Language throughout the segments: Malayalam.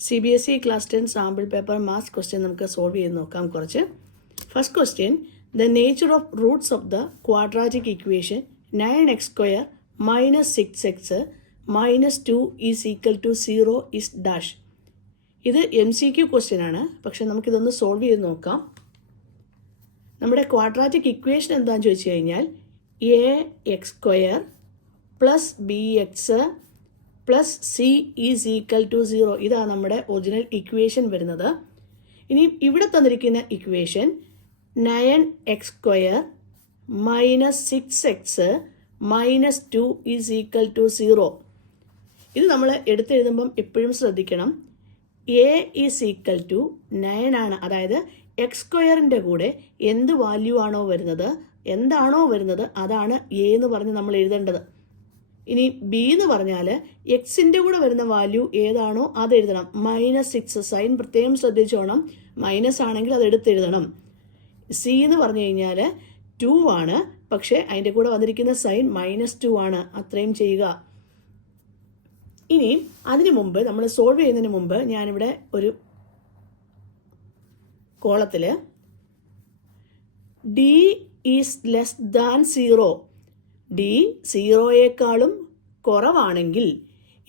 CBSE Class 10 Sample Paper Maths question നമുക്ക് സോൾവ് ചെയ്ത് നോക്കാം കുറച്ച്. First question, the nature of roots of the quadratic equation 9x square minus 6x minus 2 is equal to 0 is dash. ഇത് MCQ question ആണ്, പക്ഷെ നമുക്കിതൊന്ന് സോൾവ് ചെയ്ത് നോക്കാം. നമ്മുടെ ക്വാഡ്രാറ്റിക് ഇക്വേഷൻ എന്താണെന്ന് ചോദിച്ചു കഴിഞ്ഞാൽ AX square plus BX plus C is equal to 0. ഇതാണ് നമ്മുടെ ഒറിജിനൽ ഇക്വേഷൻ വരുന്നത്. ഇനി ഇവിടെ തന്നിരിക്കുന്ന equation 9x square minus 6x minus 2 is equal to 0. ഇത് നമ്മൾ എടുത്തെഴുതുമ്പം എപ്പോഴും ശ്രദ്ധിക്കണം, A ഈസ് ഈക്വൽ ടു 9 ആണ്. അതായത് എക്സ് സ്ക്വയറിൻ്റെ കൂടെ എന്ത് വാല്യൂ ആണോ വരുന്നത്, എന്താണോ വരുന്നത് അതാണ് A എന്ന് പറഞ്ഞ് നമ്മൾ എഴുതേണ്ടത്. ഇനി ബി എന്ന് പറഞ്ഞാൽ എക്സിൻ്റെ കൂടെ വരുന്ന വാല്യൂ ഏതാണോ അത് എഴുതണം. -6 സൈൻ പ്രത്യേകം ശ്രദ്ധിച്ചോണം, മൈനസ് ആണെങ്കിൽ അത് എടുത്തെഴുതണം. സി എന്ന് പറഞ്ഞു കഴിഞ്ഞാൽ 2 ആണ്, പക്ഷേ അതിൻ്റെ കൂടെ വന്നിരിക്കുന്ന സൈൻ -2 ആണ്. അത്രയും ചെയ്യുക. ഇനി അതിനു മുമ്പ് നമ്മൾ സോൾവ് ചെയ്യുന്നതിന് മുമ്പ് ഞാനിവിടെ ഒരു കോളത്തിൽ D is less than 0, D 0യേക്കാളും കുറവാണെങ്കിൽ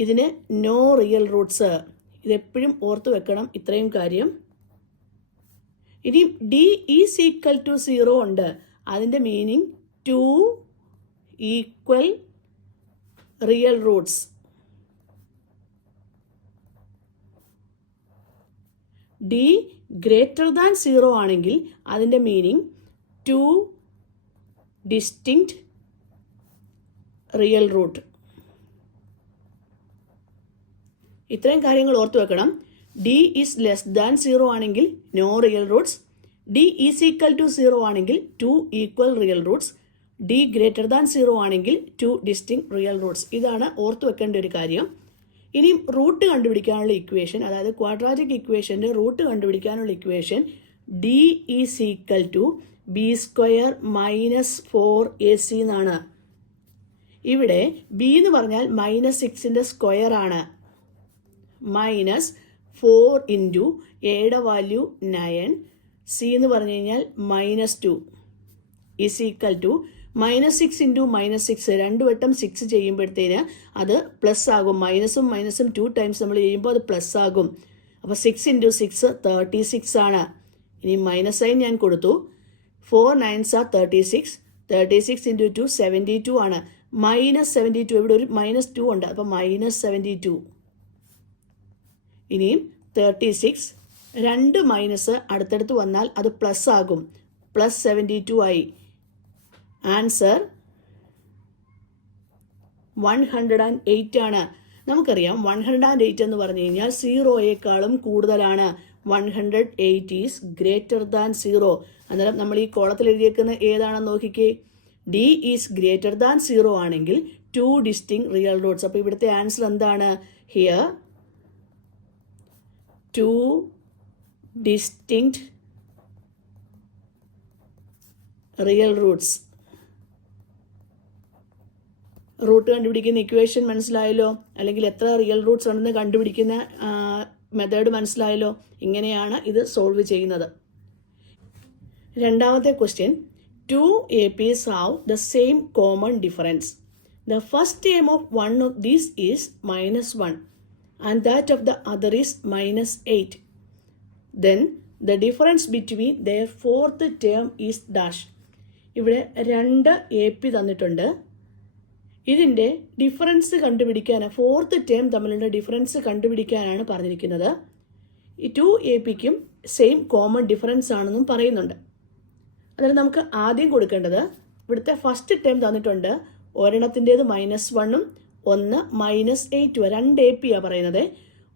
ഇതിന് നോ റിയൽ റൂട്ട്സ്. ഇതെപ്പോഴും ഓർത്ത് വെക്കണം ഇത്രയും കാര്യം. ഇനി ഡി ഈസ് ഈക്വൽ ടു 0 ഉണ്ട്, അതിൻ്റെ meaning 2 equal real roots. D greater than 0 ആണെങ്കിൽ അതിൻ്റെ മീനിങ് 2 ഡിസ്റ്റിങ്ക്റ്റ് റിയൽ റൂട്ട്. ഇത്രയും കാര്യങ്ങൾ ഓർത്ത് വെക്കണം. ഡി ഈസ് ലെസ് ദാൻ 0 ആണെങ്കിൽ no real roots, D is equal to 0 ആണെങ്കിൽ 2 equal real roots, D greater than 0 ആണെങ്കിൽ 2 ഡിസ്റ്റിങ്ക്റ്റ് റിയൽ റൂട്ട്സ്. ഇതാണ് ഓർത്ത് വെക്കേണ്ട ഒരു കാര്യം. ഇനി റൂട്ട് കണ്ടുപിടിക്കാനുള്ള ഇക്വേഷൻ, അതായത് ക്വാഡ്രാറ്റിക് ഇക്വേഷൻ്റെ റൂട്ട് കണ്ടുപിടിക്കാനുള്ള equation D is equal to B square minus 4AC എന്നാണ്. ഇവിടെ ബി എന്ന് പറഞ്ഞാൽ -6ൻ്റെ സ്ക്വയർ ആണ്. -4 ഇൻറ്റു എയുടെ വാല്യൂ 9, സി എന്ന് പറഞ്ഞു കഴിഞ്ഞാൽ -2 ഈസ് ഈക്വൽ ടു -6 ഇൻറ്റു -6. 2 വട്ടം 6 ചെയ്യുമ്പോഴത്തേന് അത് പ്ലസ് ആകും. മൈനസും 2 ടൈംസ് നമ്മൾ ചെയ്യുമ്പോൾ അത് പ്ലസ് ആകും. അപ്പോൾ 6 ഇൻറ്റു 6 36 ആണ്. ഇനി മൈനസ് സൈൻ ഞാൻ കൊടുത്തു. 4 9s are 36, 36 ഇൻറ്റു 2 72 ആണ്. -72, ഇവിടെ ഒരു -2 ഉണ്ട്, അപ്പോൾ -72. ഇനിയും 36, 2 മൈനസ് അടുത്തടുത്ത് വന്നാൽ അത് പ്ലസ് ആകും, +72 ആയി. ആൻസർ 108 ആണ്. നമുക്കറിയാം 108 എന്ന് പറഞ്ഞു കഴിഞ്ഞാൽ 0യേക്കാളും കൂടുതലാണ്. 108 ഈസ് ഗ്രേറ്റർ ദാൻ 0. അന്നേരം നമ്മൾ ഈ കോളത്തിൽ എഴുതിയേക്കുന്ന ഏതാണെന്ന് നോക്കിക്കേ. ഡി ഈസ് ഗ്രേറ്റർ ദാൻ 0 ആണെങ്കിൽ 2 ഡിസ്റ്റിങ്ക്റ്റ് റിയൽ റൂട്ട്സ്. അപ്പോൾ ഇവിടുത്തെ ആൻസർ എന്താണ്? Here 2 distinct real roots. Root കണ്ടുപിടിക്കുന്ന ഇക്വേഷൻ മനസ്സിലായല്ലോ, അല്ലെങ്കിൽ എത്ര റിയൽ റൂട്ട്സ് ഉണ്ടെന്ന് കണ്ടുപിടിക്കുന്ന മെത്തേഡ് മനസ്സിലായല്ലോ. ഇങ്ങനെയാണ് ഇത് സോൾവ് ചെയ്യുന്നത്. രണ്ടാമത്തെ question, 2 APs have the same common difference. The first term of one of these is -1 and that of the other is -8. Then the difference between their fourth term is dash. ഇവിടെ 2 AP തന്നിട്ടുണ്ട്. ഇതിൻ്റെ ഡിഫറൻസ് കണ്ടുപിടിക്കാൻ, ഫോർത്ത് ടേം തമ്മിലുള്ള ഡിഫറൻസ് കണ്ടുപിടിക്കാനാണ് പറഞ്ഞിരിക്കുന്നത്. ഈ 2 APക്കും സെയിം കോമൺ ഡിഫറൻസ് ആണെന്നും പറയുന്നുണ്ട്. അതിൽ നമുക്ക് ആദ്യം കൊടുക്കേണ്ടത്, ഇവിടുത്തെ ഫസ്റ്റ് ടേം തന്നിട്ടുണ്ട്, ഒരെണ്ണത്തിൻ്റേത് -1ഉം ഒന്ന് -8. 2 APയാണ് പറയുന്നത്.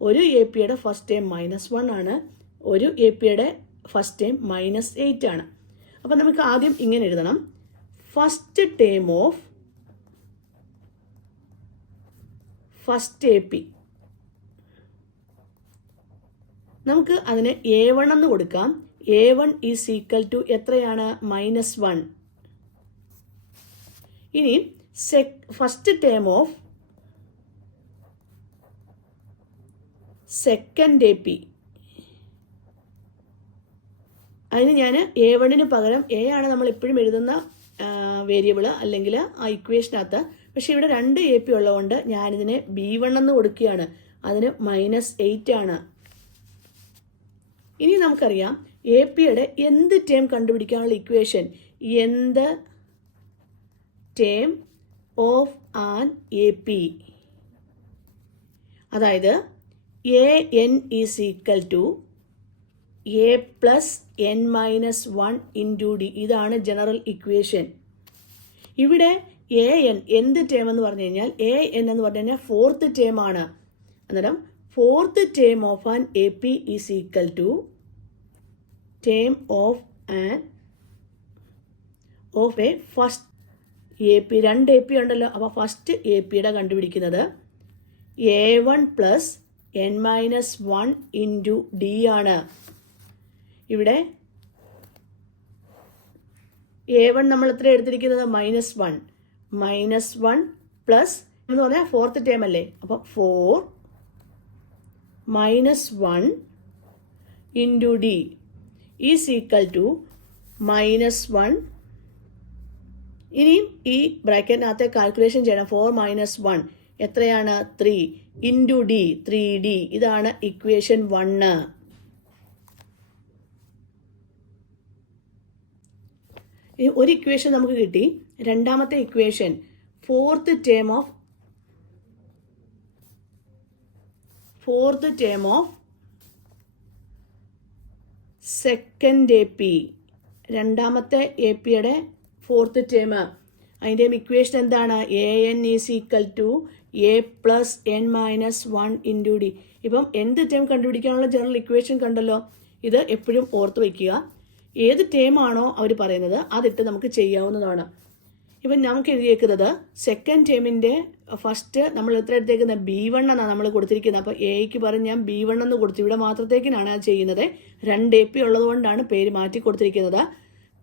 ഒരു APയുടെ ഫസ്റ്റ് ടേം -1 ആണ്, ഒരു APയുടെ ഫസ്റ്റ് ടേം -8 ആണ്. അപ്പം നമുക്ക് ആദ്യം ഇങ്ങനെ എഴുതണം, first term of first AP. നമുക്ക് അതിന് A1 എന്ന് കൊടുക്കാം. A1 ഈസ് ഈക്വൽ ടു എത്രയാണ്? -1. ഇനി first term of second A P. അതിന് ഞാൻ A1 പകരം A ആണ് നമ്മൾ എപ്പോഴും എഴുതുന്ന വേരിയബിൾ അല്ലെങ്കിൽ ആ ഇക്വേഷനകത്ത്. പക്ഷെ ഇവിടെ 2 AP ഉള്ളതുകൊണ്ട് ഞാനിതിനെ B1 എന്ന് കൊടുക്കുകയാണ്. അതിന് -8 ആണ്. ഇനി നമുക്കറിയാം APയുടെ എന്ത് ടേം കണ്ടുപിടിക്കാനുള്ള ഇക്വേഷൻ, എന്ത് ടേം ഓഫ് ആൻ AP, അതായത് AN is equal to A plus n-1 into D. ഇതാണ് ജനറൽ ഇക്വേഷൻ. ഇവിടെ AN എന്ത് ടേം എന്ന് പറഞ്ഞു കഴിഞ്ഞാൽ AN എന്ന് പറഞ്ഞു കഴിഞ്ഞാൽ ഫോർത്ത് ടേം ആണ്. അന്നേരം fourth term of an AP is equal to term of a first AP. 2 AP ഉണ്ടല്ലോ. അപ്പോൾ ഫസ്റ്റ് APയുടെ കണ്ടുപിടിക്കുന്നത് A1 plus n-1 into D ആണ്. ഇവിടെ A1 നമ്മൾ എത്ര എടുത്തിരിക്കുന്നത്? -1. -1 പ്ലസ് എന്ന് പറഞ്ഞാൽ ഫോർത്ത് ടേം അല്ലേ. അപ്പോൾ 4 -1 into D is equal to -1. ഇനിയും ഈ ബ്രാക്കറ്റിനകത്തെ കാൽക്കുലേഷൻ ചെയ്യണം. 4 - 1 എത്രയാണ്? 3 ഇൻറ്റു D 3D. ഇതാണ് ഇക്വേഷൻ 1. ഇനി ഒരു ഇക്വേഷൻ നമുക്ക് കിട്ടി. രണ്ടാമത്തെ equation fourth term of second AP. രണ്ടാമത്തെ APയുടെ ഫോർത്ത് ടേം. അതിൻ്റെ ഇക്വേഷൻ എന്താണ്? AN is equal to A plus n-1 into D. ഇപ്പം എന്ത് ടേം കണ്ടുപിടിക്കാനുള്ള ജനറൽ ഇക്വേഷൻ കണ്ടല്ലോ. ഇത് എപ്പോഴും ഓർത്ത് വയ്ക്കുക. ഏത് ടേം ആണോ അവർ പറയുന്നത് അതിട്ട് നമുക്ക് ചെയ്യാവുന്നതാണ്. ഇപ്പം നമുക്ക് എഴുതിയേക്കുന്നത് സെക്കൻഡ് ടേമിൻ്റെ ഫസ്റ്റ് നമ്മൾ എത്ര എടുത്തേക്കുന്നത്? B1 എന്നാണ് നമ്മൾ കൊടുത്തിരിക്കുന്നത്. അപ്പോൾ എക്ക് പറഞ്ഞ് ഞാൻ B1 എന്ന് കൊടുത്തു. ഇവിടെ മാത്രത്തേക്കിനാണ് അത് ചെയ്യുന്നത്. 2 AP ഉള്ളതുകൊണ്ടാണ് പേര് മാറ്റി കൊടുത്തിരിക്കുന്നത്.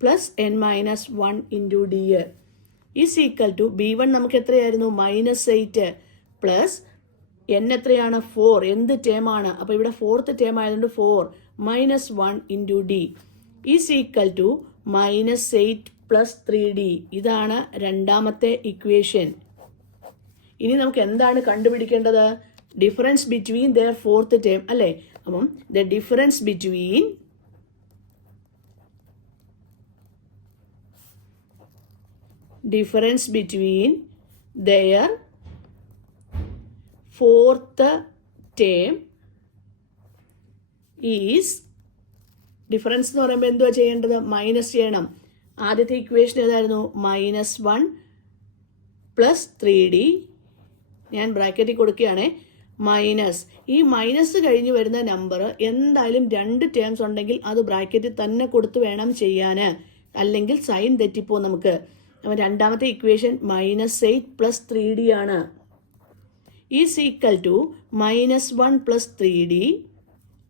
Plus n-1 into D is equal to B1 നമുക്ക് എത്രയായിരുന്നു? -8 പ്ലസ് n എത്രയാണ്? 4. എന്ത് ടേമാണ്? അപ്പോൾ ഇവിടെ ഫോർത്ത് ടേം ആയതുകൊണ്ട് 4 -1 into D is equal to -8 plus 3D. ഇതാണ് രണ്ടാമത്തെ ഇക്വേഷൻ. ഇനി നമുക്ക് എന്താണ് കണ്ടുപിടിക്കേണ്ടത്? Difference between their fourth term അല്ലേ. അപ്പം the difference between their fourth term is, difference എന്ന് പറയുമ്പോൾ എന്തുവാ ചെയ്യേണ്ടത്? മൈനസ് ചെയ്യണം. ആദ്യത്തെ ഇക്വേഷൻ ഏതായിരുന്നു? -1 പ്ലസ് 3D. ഞാൻ ബ്രാക്കറ്റിൽ കൊടുക്കുകയാണ് മൈനസ്. ഈ മൈനസ് കഴിഞ്ഞ് വരുന്ന നമ്പർ എന്തായാലും 2 ടേംസ് ഉണ്ടെങ്കിൽ അത് ബ്രാക്കറ്റിൽ തന്നെ കൊടുത്ത് വേണം ചെയ്യാൻ, അല്ലെങ്കിൽ സൈൻ തെറ്റിപ്പോവും നമുക്ക്. അപ്പോൾ രണ്ടാമത്തെ ഇക്വേഷൻ -8 പ്ലസ് 3D ആണ്. Is equal to -1 plus 3D.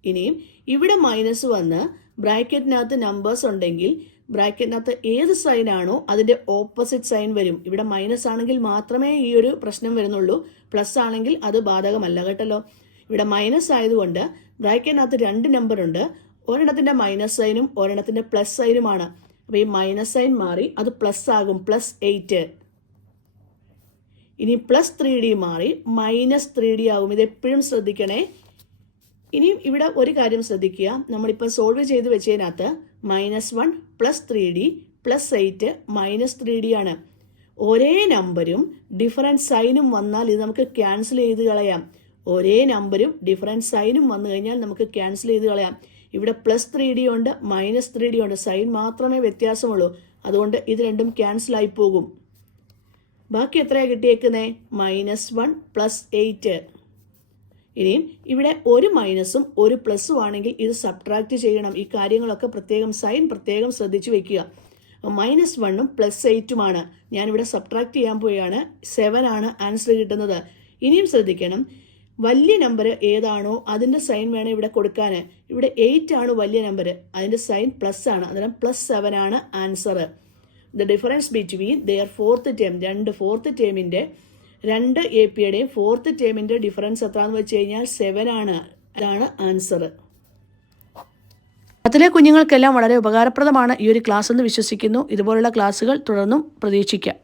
ഇനിയും ഇവിടെ മൈനസ് വന്ന് ബ്രാക്കറ്റിനകത്ത് നമ്പേഴ്സ് ഉണ്ടെങ്കിൽ ബ്രാക്കറ്റിനകത്ത് ഏത് സൈൻ ആണോ അതിൻ്റെ ഓപ്പോസിറ്റ് സൈൻ വരും. ഇവിടെ മൈനസ് ആണെങ്കിൽ മാത്രമേ ഈ ഒരു പ്രശ്നം വരുന്നുള്ളൂ. പ്ലസ് ആണെങ്കിൽ അത് ബാധകമല്ല കേട്ടല്ലോ. ഇവിടെ മൈനസ് ആയതുകൊണ്ട് ബ്രാക്കറ്റിനകത്ത് 2 നമ്പർ ഉണ്ട്. ഒരെണ്ണത്തിൻ്റെ മൈനസ് സൈനും ഒരെണ്ണത്തിൻ്റെ പ്ലസ് സൈനുമാണ്. അപ്പോൾ ഈ മൈനസ് സൈൻ മാറി അത് പ്ലസ് ആകും, +8. ഇനി പ്ലസ് 3D മാറി -3D ആകും. ഇതെപ്പോഴും ശ്രദ്ധിക്കണേ. ഇനിയും ഇവിടെ ഒരു കാര്യം ശ്രദ്ധിക്കുക. നമ്മളിപ്പോൾ സോൾവ് ചെയ്ത് വെച്ചതിനകത്ത് -1 പ്ലസ് 3D പ്ലസ് 8 -3D ആണ്. ഒരേ നമ്പരും ഡിഫറൻറ്റ് സൈനും വന്നാൽ ഇത് നമുക്ക് ക്യാൻസൽ ചെയ്ത് കളയാം. ഒരേ നമ്പരും ഡിഫറൻറ്റ് സൈനും വന്നു കഴിഞ്ഞാൽ നമുക്ക് ക്യാൻസൽ ചെയ്ത് കളയാം. ഇവിടെ +3D ഉണ്ട്, -3D ഉണ്ട്. സൈൻ മാത്രമേ വ്യത്യാസമുള്ളൂ. അതുകൊണ്ട് ഇത് രണ്ടും ക്യാൻസൽ ആയി പോകും. ബാക്കി എത്രയാണ് കിട്ടിയേക്കുന്നത്? -1 പ്ലസ് 8. ഇനിയും ഇവിടെ ഒരു മൈനസും ഒരു പ്ലസ്സും ആണെങ്കിൽ ഇത് സബ്ട്രാക്ട് ചെയ്യണം. ഈ കാര്യങ്ങളൊക്കെ സൈൻ പ്രത്യേകം ശ്രദ്ധിച്ചു വെക്കുക. -1ഉം +8ഉമാണ്. ഞാനിവിടെ സബ്ട്രാക്ട് ചെയ്യാൻ പോയാണ്. 7 ആണ് ആൻസർ കിട്ടുന്നത്. ഇനിയും ശ്രദ്ധിക്കണം, വലിയ നമ്പർ ഏതാണോ അതിൻ്റെ സൈൻ വേണം ഇവിടെ കൊടുക്കാൻ. ഇവിടെ 8 ആണ് വലിയ നമ്പർ, അതിൻ്റെ സൈൻ പ്ലസ് ആണ്. അന്നേരം +7 ആണ് answer. The difference between their fourth term, 2 fourth ടേമിൻ്റെ 2 APയുടെയും ഫോർത്ത് ടേമിൻ്റെ ഡിഫറൻസ് എത്രയാണെന്ന് വെച്ച് കഴിഞ്ഞാൽ 7 ആണ്. അതാണ് ആൻസർ. 10ലെ കുഞ്ഞുങ്ങൾക്കെല്ലാം വളരെ ഉപകാരപ്രദമാണ് ഈ ഒരു ക്ലാസ് എന്ന് വിശ്വസിക്കുന്നു. ഇതുപോലുള്ള ക്ലാസ്സുകൾ തുടർന്നും പ്രതീക്ഷിക്കാം.